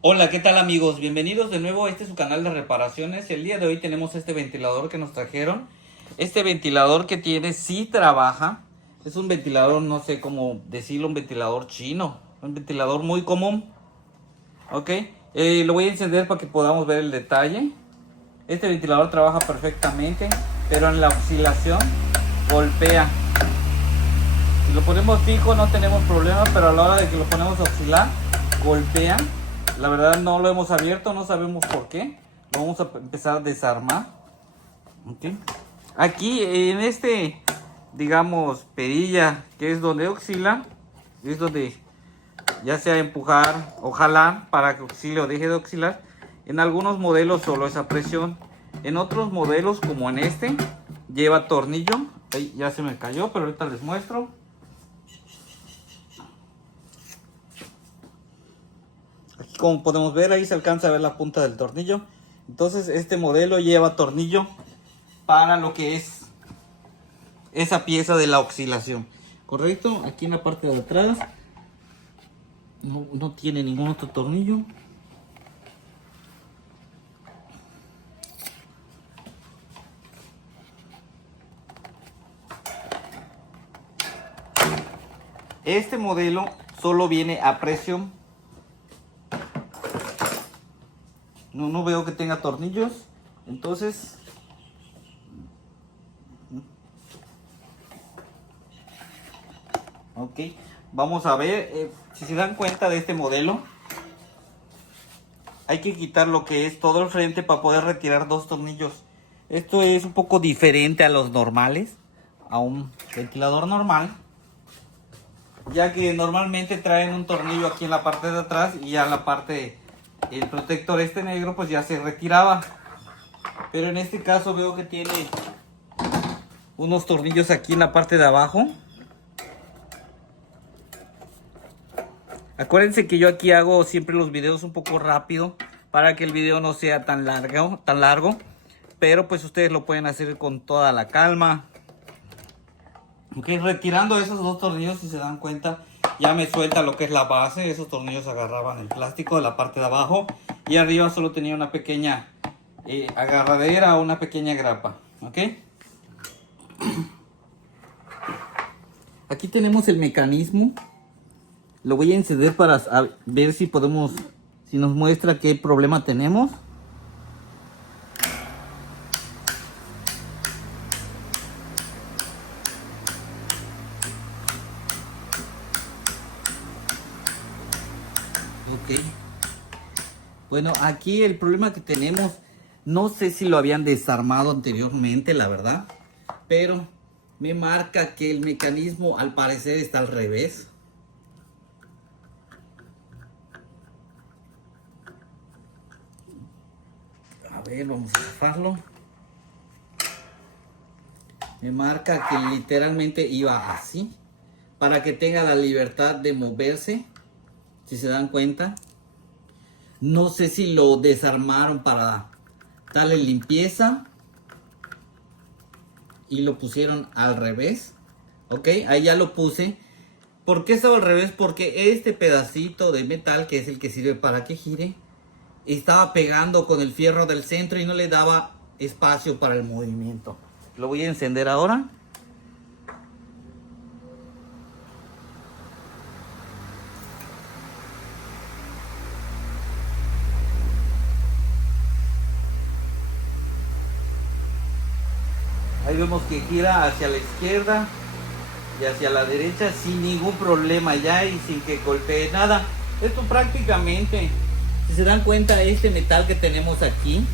Hola, ¿qué tal amigos? Bienvenidos de nuevo a este su canal de reparaciones. El día de hoy tenemos este ventilador que nos trajeron. Este ventilador que tiene sí trabaja. Es un ventilador, no sé cómo decirlo, un ventilador chino. Un ventilador muy común. Ok, lo voy a encender para que podamos ver el detalle. Este ventilador trabaja perfectamente, pero en la oscilación golpea. Si lo ponemos fijo no tenemos problema, pero a la hora de que lo ponemos a oscilar, golpea. La verdad no lo hemos abierto, no sabemos por qué. Vamos a empezar a desarmar. ¿Okay? Aquí en este, digamos, perilla, que es donde oscila, es donde ya sea empujar o jalar para que oscile o deje de oscilar. En algunos modelos solo esa presión. En otros modelos, como en este, lleva tornillo. Ay, ya se me cayó, pero ahorita les muestro. Aquí, como podemos ver, ahí se alcanza a ver la punta del tornillo. Entonces este modelo lleva tornillo para lo que es esa pieza de la oscilación. Correcto, aquí en la parte de atrás no tiene ningún otro tornillo. Este modelo solo viene a presión. No veo que tenga tornillos. Entonces ok, vamos a ver. Si se dan cuenta de este modelo, hay que quitar lo que es todo el frente para poder retirar dos tornillos. Esto es un poco diferente a los normales, a un ventilador normal, ya que normalmente traen un tornillo aquí en la parte de atrás y ya la parte, el protector este negro pues ya se retiraba. Pero en este caso veo que tiene unos tornillos aquí en la parte de abajo. Acuérdense que yo aquí hago siempre los videos un poco rápido para que el video no sea tan largo, pero pues ustedes lo pueden hacer con toda la calma. Ok, retirando esos dos tornillos, si se dan cuenta, ya me suelta lo que es la base. Esos tornillos agarraban el plástico de la parte de abajo y arriba solo tenía una pequeña agarradera o una pequeña grapa. Ok, aquí tenemos el mecanismo. Lo voy a encender para ver si podemos, si nos muestra qué problema tenemos. Ok. Bueno, aquí el problema que tenemos, no sé si lo habían desarmado anteriormente, la verdad. Pero me marca que el mecanismo al parecer está al revés. A ver, vamos a zafarlo. Me marca que literalmente iba así, para que tenga la libertad de moverse, si se dan cuenta. No sé si lo desarmaron para darle limpieza y lo pusieron al revés. Ok, ahí ya lo puse. ¿Por qué estaba al revés? Porque este pedacito de metal, que es el que sirve para que gire, estaba pegando con el fierro del centro y no le daba espacio para el movimiento. Lo voy a encender ahora. Ahí vemos que gira hacia la izquierda y hacia la derecha sin ningún problema ya y sin que golpee nada. Esto prácticamente, si se dan cuenta, este metal que tenemos aquí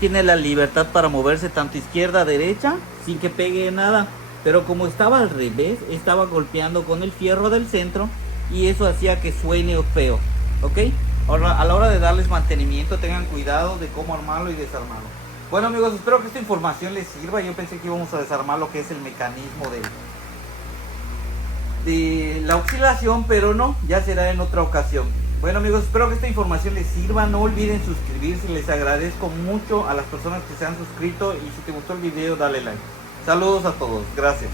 tiene la libertad para moverse tanto izquierda a derecha sin que pegue nada. Pero como estaba al revés, estaba golpeando con el fierro del centro y eso hacía que suene feo. ¿Ok? Ahora, a la hora de darles mantenimiento, tengan cuidado de cómo armarlo y desarmarlo. Bueno amigos, espero que esta información les sirva. Yo pensé que íbamos a desarmar lo que es el mecanismo de la oscilación, pero no, ya será en otra ocasión. Bueno amigos, espero que esta información les sirva. No olviden suscribirse, les agradezco mucho a las personas que se han suscrito y si te gustó el video dale like. Saludos a todos, gracias.